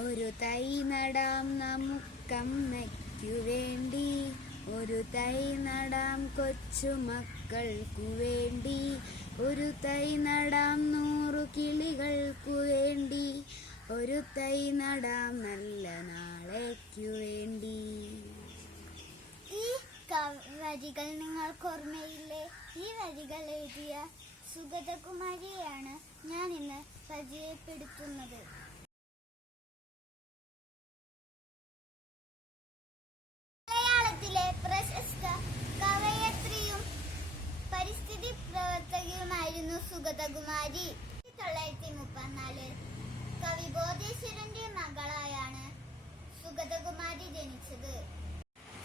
ഒരു തൈ നടാം നമുക്കമ്മയ്ക്കു വേണ്ടി, ഒരു തൈ നടാം കൊച്ചുമക്കൾക്കു വേണ്ടി, ഒരു തൈ നടാം 100 കിളികൾക്കു വേണ്ടി, ഒരു തൈ നടാം നല്ല നാളേക്കു വേണ്ടി. ഈ വരികൾ നിങ്ങൾക്ക് ഓർമ്മയില്ലേ? ഈ വരികൾ എഴുതിയ സുഗതകുമാരിയെയാണ് ഞാൻ ഇന്ന് പരിചയപ്പെടുത്തുന്നത്. മലയാളത്തിലെ പ്രശസ്ത കവയത്രിയും പരിസ്ഥിതി പ്രവർത്തകയുമായിരുന്നു സുഗതകുമാരി. 1934 കവി ബോധേശ്വരന്റെ മകളായാണ് സുഗതകുമാരി ജനിച്ചത്.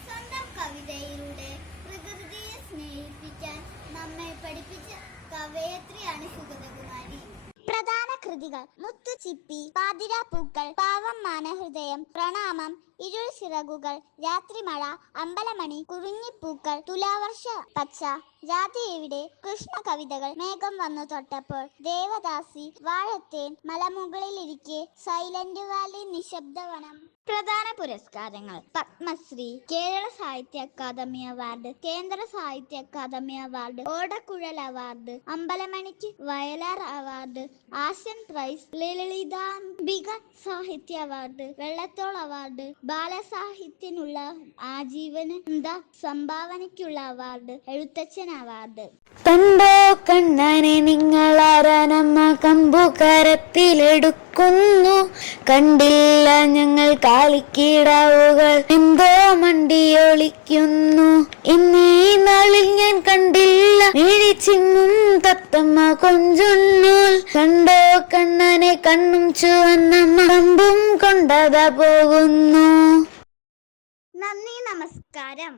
സ്വന്തം കവിതയിലൂടെ പ്രകൃതിയെ സ്നേഹിപ്പിക്കാൻ നമ്മെ പഠിപ്പിച്ച കവയത്രിയാണ് സുഗതകുമാരി. പ്രധാന കൃതികൾ: മുത്തുച്ചിപ്പി, പാതിരാപ്പൂക്കൾ, പാവം മാനഹൃദയം, പ്രണാമം, ഇരുൾ ചിറകുകൾ, രാത്രിമഴ, അമ്പലമണി, കുറിഞ്ഞിപ്പൂക്കൾ, തുലാവർഷ പച്ച, ജാതി എവിടെ, കൃഷ്ണ കവിതകൾ, മേഘം വന്നു തൊട്ടപ്പോൾ, ദേവദാസി, വാഴത്തേൻ, മലമുകളിലിരിക്കെ, സൈലന്റ് വാലി, നിശബ്ദവനം. പ്രധാന പുരസ്കാരങ്ങൾ: Padmashri, Kerala Sahitya Akademi award, Kendra Sahitya Akademi award, Odakkuzhal award, അമ്പലമണിക്ക് Vayalar award, Asan prize, Lalithambika Sahitya award, Vallathol award, ബാലസാഹിത്യത്തിനുള്ള ആജീവനാന്ത സംഭാവനയ്ക്കുള്ള അവാർഡ്, എഴുത്തച്ഛൻ അവാർഡ്. കണ്ടോ കണ്ണനെ നിങ്ങളാരാനമ്മ കമ്പുകരത്തിലെടുക്കുന്നു, കണ്ടില്ല ഞങ്ങൾ കാലിക്കീടാവുകൾ എന്തോ മണ്ടിയൊളിക്കുന്നു. ഇന്നീ നാളിൽ ഞാൻ കണ്ടില്ല മിഴിച്ചിങ്ങും തത്തമ്മ കൊഞ്ചുന്നൂൽ. കണ്ടോ കണ്ണനെ കണ്ണും ചുവന്നമ്മ കമ്പും കൊണ്ടതാ പോകുന്നു. നന്ദി, നമസ്കാരം.